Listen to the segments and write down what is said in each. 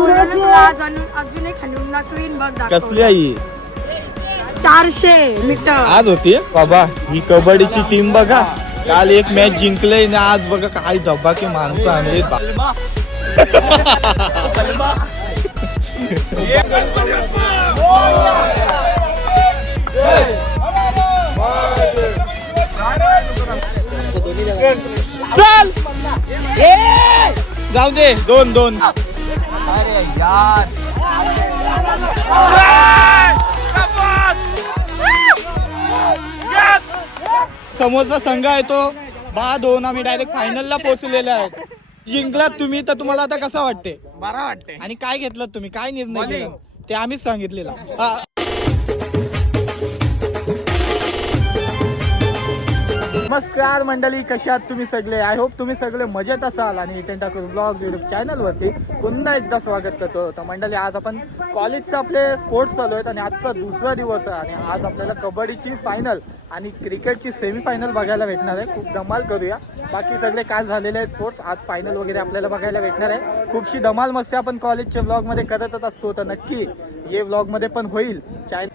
पूर्ण तुला आज अनु- अजून एक हनुमना क्वीन बघ दाखव कसली आई? चारशे मीटर. आज होती? बाबा ही कबड्डीची टीम बघा. काल एक मॅच जिंकले आणि आज बघा काय धब्बाकी माणसं आणली चल! ए! जाऊ दे. दोन दोन. अरे यार. समोरचा संघ आहे तो बा दोन आम्ही डायरेक्ट फायनलला पोहोचलेलो आहे जिंकलात तुम्ही तर तुम्हाला आता कसं वाटते बरा वाटते आणि काय घेतलं तुम्ही? काय निर्णय. घेतला ते आम्हीच सांगितलेलं. हा. नमस्कार मंडळी कशात आहात तुम्ही सगळे? आय होप तुम्ही सगळे मजेत असाल आणि इथे टाकून ब्लॉग युट्यूब चॅनलवरती पुन्हा एकदा स्वागत करतो. तर मंडळी आज आपण कॉलेजचं आपले स्पोर्ट्स चालू आहेत आणि आजचा दुसरा दिवस आहे आणि आज आपल्याला कबड्डीची फायनल आणि क्रिकेटची सेमीफायनल बघायला भेटणार आहे. खूप धमाल करूया. बाकी सगळे काल झालेले आहेत स्पोर्ट्स आज फायनल वगैरे आपल्याला बघायला भेटणार आहे. खूपशी धमाल मस्ती आपण कॉलेजच्या ब्लॉगमध्ये करतच असतो. तर नक्की हे ब्लॉगमध्ये पण होईल. चॅनल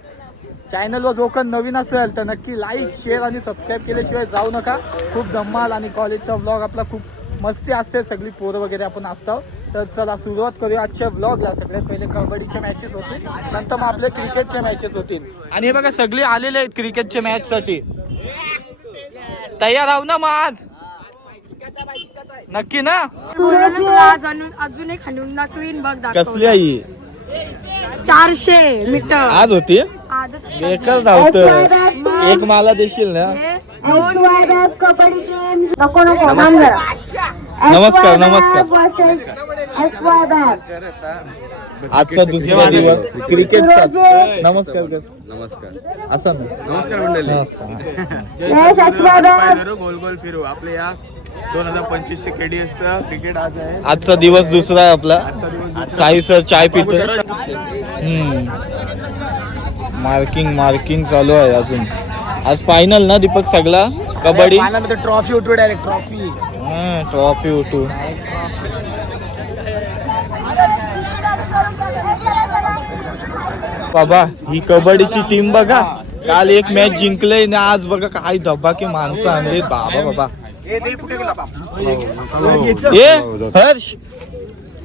चॅनलवर जो कोण नवीन असेल तर नक्की लाईक शेअर आणि सबस्क्राईब केल्याशिवाय जाऊ नका. खूप धम्माल आणि कॉलेजचा ब्लॉग आपला खूप मस्ती असते. सगळी पोरं वगैरे आपण असतो तर चला सुरुवात करूया आजच्या ब्लॉगला सगळ्यात पहिले कबड्डीच्या मॅचेस होतील. नंतर मग आपले क्रिकेटच्या मॅचेस होतील. आणि हे बघा सगळे आलेले आहेत क्रिकेटच्या मॅच साठी. तयार आहो ना मग आज? नक्की ना? अजून एक हनुमना क्वीन बघ दाखव कसली आई? चारशे मीटर. आज होती? बेकार धावत एक मला देशील ना? दोन कबड्डी गेम नको नको मान जरा. नमस्कार, नमस्कार. आजचा दुसरा दिवस. क्रिकेटचा नमस्कार कर नमस्कार. असा नमस्कार मंडळी. गोल गोल फिरू. आपले या दोन हजार पंचवीस चे केडीएस क्रिकेट आज आहे. आजचा दिवस दुसरा आहे आपला. साई सर चाय पितो मार्किंग मार्किंग चालू आहे अजून. आज फायनल ना दीपक सगळा? कबड्डी? ट्रॉफी उठू डायरेक्ट ट्रॉफी ट्रॉफी उठू बाबा ही कबड्डीची टीम बघा. काल एक मॅच जिंकले आणि आज बघा काय धब्बाकी माणसं आणली बाबा बाबा. ए हर्ष.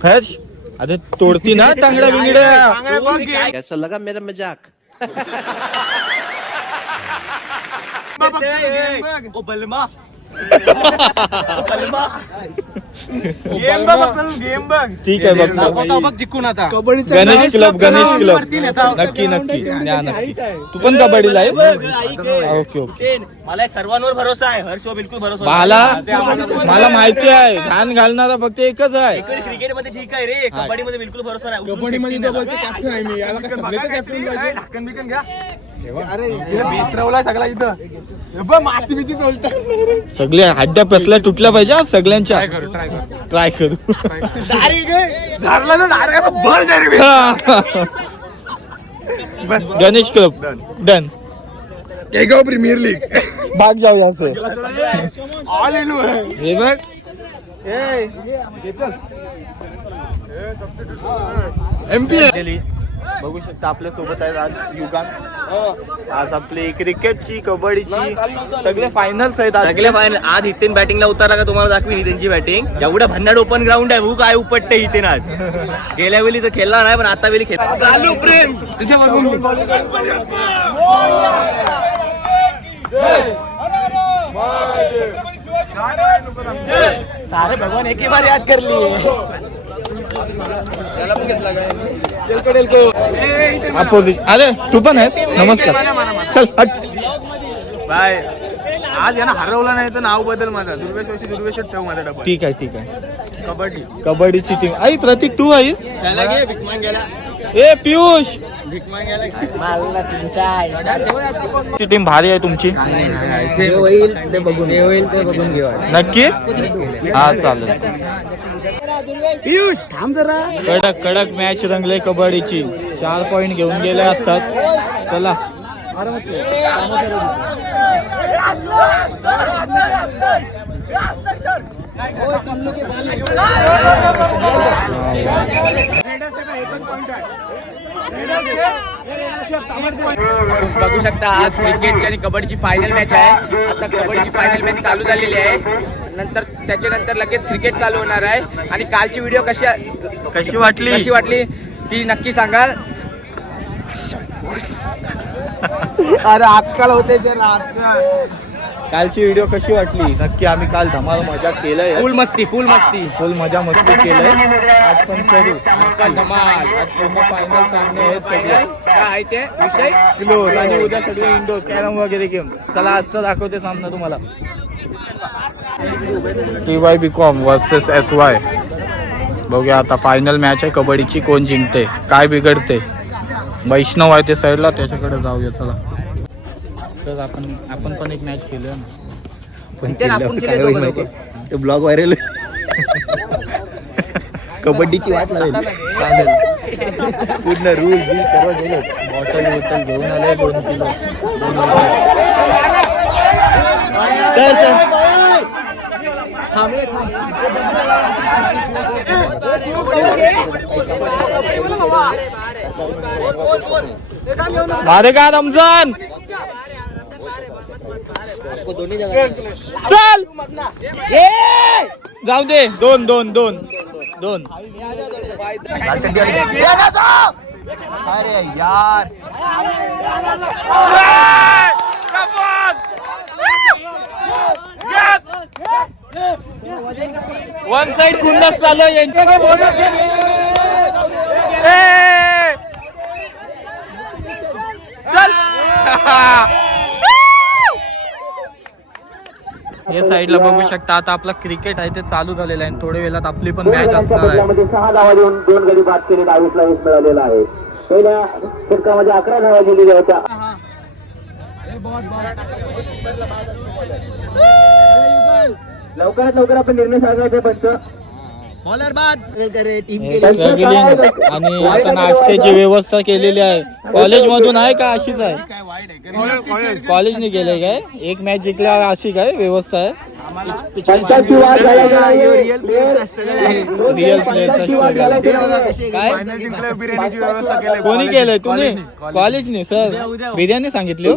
हर्ष. अरे तोडती ना तांगड्या बिंगड्या कैसा लगा मेरा मजाक? Bebek! O balima! ठीक आहे बघ. जिंकून आता. गणेश क्लब गणेश क्लब नक्की नक्की. न्या नक्की. तू पण कबड्डीला आहे? Okay okay. मला सर्वांवर भरोसा आहे. हर्ष बिलकुल भरोसा मला मला माहिती आहे. घाण घालणारा फक्त एकच आहे. क्रिकेटमध्ये ठीक आहे रे. कबड्डी मध्ये बिलकुल भरोसा नाही. कबड्डी सगळा इथं. माती बिती चोलतात सगळ्या हड्ड्या पसल्या तुटल्या पाहिजे सगळ्यांच्या. ट्राय करू बस. Ganesh club done Kegaon premier league भाग जाऊया असं. ऑल इन हे बघ. एम पी बघू शकता आपल्यासोबत आहेत आज युगान. आज आपली क्रिकेटची कबड्डीची सगळे फायनल्स आहेत आज. सगळे फायनल आज हितेन बॅटिंगला उतरला का तुम्हाला दाखवी हितेनची बॅटिंग एवढं भन्नाड ओपन ग्राउंड आहे भू काय उपटते हितेन आज. गेल्या वेळी तर खेळला नाही पण आता वेळी खेळ चालू प्रेम. सारे भगवान एक ही बार याद कर लिए. अपोजिट. अरे तू पण आहेस? नमस्कार. चल हट. बाय. आज यांना हरवलं नाही तर नाव बदल माझा. दुर्वेशवशी दुर्वेश ठेव माझा डबल ठीक आहे ठीक आहे. कबड्डी. कबड्डीची टीम आई प्रतीक तू आहेस? ए पियुष. ती टीम भारी आहे तुमची. होईल ते बघून. होईल ते बघून घेऊ नक्की? हा चालेल. पियुष थांब जरा. कडक कडक मॅच रंगले कबड्डीची. चार पॉइंट घेऊन गेले आताच चला. बघू शकता आज क्रिकेटची आणि कबड्डीची फायनल मॅच आहे. आता कबड्डीची फायनल मॅच चालू झालेली आहे. नंतर त्याच्यानंतर लगेच क्रिकेट चालू होणार आहे. आणि कालची व्हिडिओ कशी कशी वाटली? कशी वाटली? ती नक्की सांगा अरे आजकाल होते ते कालची व्हिडिओ कशी वाटली? नक्की आम्ही काल धमाल मजा केलंय. फुल मस्ती फुल मस्ती. फुल मजा मस्ती केलंय. आज पण करू धमाल. आज पूर्ण फायनल सामने आहेत सगळे. काय आहे? ते? विषय? क्लोज आणि उद्या सगळे इंडोर कॅरम वगैरे गेम. चला आजचं दाखवते सामना तुम्हाला. T Y B com versus S Y बघूया आता फायनल मॅच आहे. कबड्डीची कोण जिंकते? काय बिघडते? वैष्णव आहे ते साईडला त्याच्याकडे जाऊया चला. सर आपण आपण पण एक मॅच खेळूया ना. ते आपण केले दोघं लोकं. ते ब्लॉग व्हायरल कबड्डीची वाट पूर्ण रूल्स बिल सर्व गेलं बॉटल बॉटल घेऊन आले दोन किलो. सर सर अरे का रमजान चल! जाऊ दे. दोन दोन दोन. दोन. अरे यार. वन साइड खुन्नस चालू! चल. हे साईडला बघू शकता आता आपला क्रिकेट आहे ते चालू झालेलं आहे. थोड्या वेळात आपली पण मॅच असणार आहे. सहा धावा देऊन दोन गडी बाद केले डावीसला वीस मिळालेला आहे. पहिल्या षटकामध्ये अकरा धावा दिलेल्या होत्या. लवकरात लवकर आपण निर्णय सांगायचे पंच बॉलर बाद. टीम सगळी आणि आता नाश्त्याची व्यवस्था केलेली आहे. कॉलेज मधून आहे का अशीच आहे? कॉलेजने केलंय काय? एक मॅच जिंकल्या अशी काय व्यवस्था आहे? व्यवस्था केली कोणी केलंय तुम्ही कॉलेजने सर बिर्याणी सांगितली हो?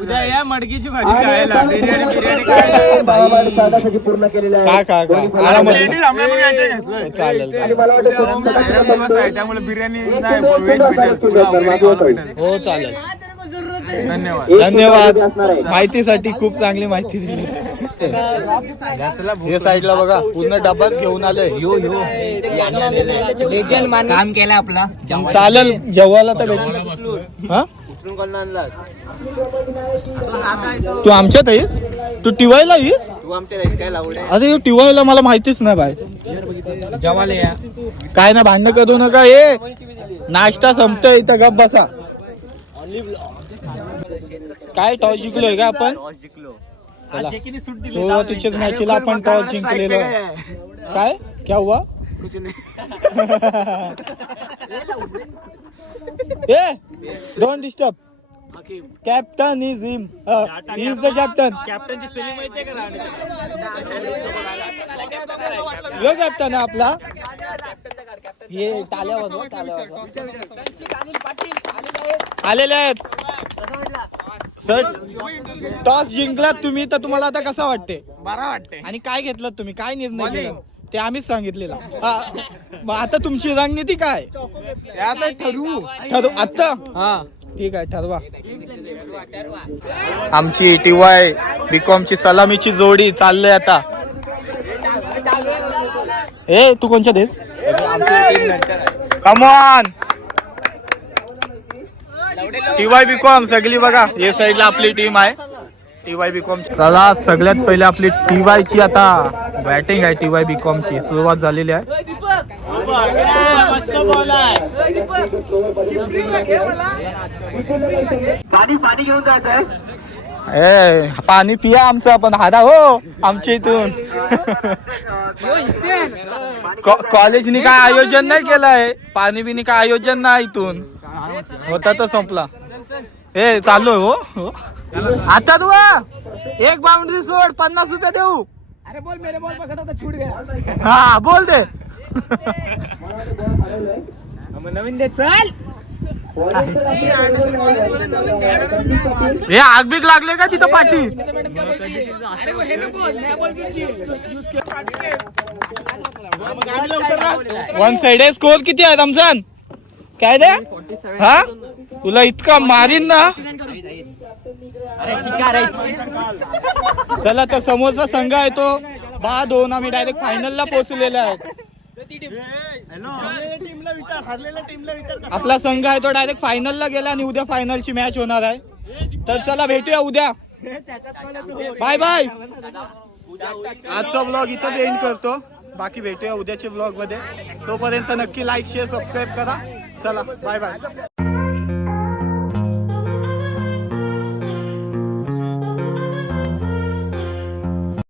उद्या या मडकीची भाजी खायला बिर्याणी बिर्याणी पूर्ण चालेल त्यामुळे. हो चालेल धन्यवाद. धन्यवाद. माहितीसाठी खूप चांगली माहिती दिली. हे साईडला बघा पूर्ण डबाच घेऊन आलोय यो यो. काम केलं आपला. चालेल जेवायला तर भेट हा? तू आमच्यात आहेस? तू टिवायला येस तू आमच्या जायचं काय लावडे अरे टिवायला मला माहितीच नाही बाय जेवायला या. काय ना भांडण करू नका हे नाश्ता संपतोय इथं गप बसा. काय टॉस जिंकलोय का आपण? जिंकलो. चला. सुरुवातीच्याच मॅचला आपण टॉस जिंकलेलो. काय? क्या हुआ? ए don't disturb captain is him is the captain कॅप्टनची spelling का कॅप्टन आहे आपला. हे टाल्या वाजवा. आलेले आहेत. सर टॉस जिंकलात तुम्ही तर तुम्हाला आता कसं वाटते? बरा वाटते. आणि काय घेतलं तुम्ही? काय निर्णय केला? ते आम्हीच सांगितलेला. हा. मग आता तुमची रणनीती काय? आता ठरवू. ठरव. आता हा. ठीक आहे ठरवा. आमची टी वाय बीकॉम ची सलामीची जोडी चाललंय आता. ए तू कोणच्या देस? कमॉन टी वाय बीकॉम सगळी बघा. हे साईडला आपली टीम आहे. टी वाय बीकॉम चला सगळ्यात पहिले आपली टी वाय ची आता बॅटिंग आहे टी वाय बीकॉम ची. सुरुवात झालेली आहे. पाणी घेऊन ए पाणी पिया आमचं आपण. हारा हो आमच्या इथून. कॉलेजनी काय आयोजन नाही केलंय. पाणी बिनी काय आयोजन नाही इथून. होता. तर संपला. ए चालू. आहे हो हो. आता तू एक बाउंड्री सोड पन्नास रुपये देऊ. अरे बोल मेरे बॉल पकड़ा तो छूट गया हा बोल दे. नवीन दे चल. हे आग बीग लागले का तिथं पाठी? वन साइड स्कोर किती आहे रमजान काय दे हा? तुला इतका मारीन ना? चला तर समोरचा संघ आहे तो. बा दोन आम्ही डायरेक्ट फायनलला पोहोचलेला आहे आपला संघ आहे तो डायरेक्ट फायनलला गेला आणि उद्या फायनलची मॅच होणार आहे. तर चला भेटूया उद्या. बाय बाय आजचा ब्लॉग इथं एंड करतो. बाकी भेटूया उद्याच्या ब्लॉगमध्ये. तोपर्यंत नक्की लाईक शेअर सबस्क्राईब करा. चला बाय बाय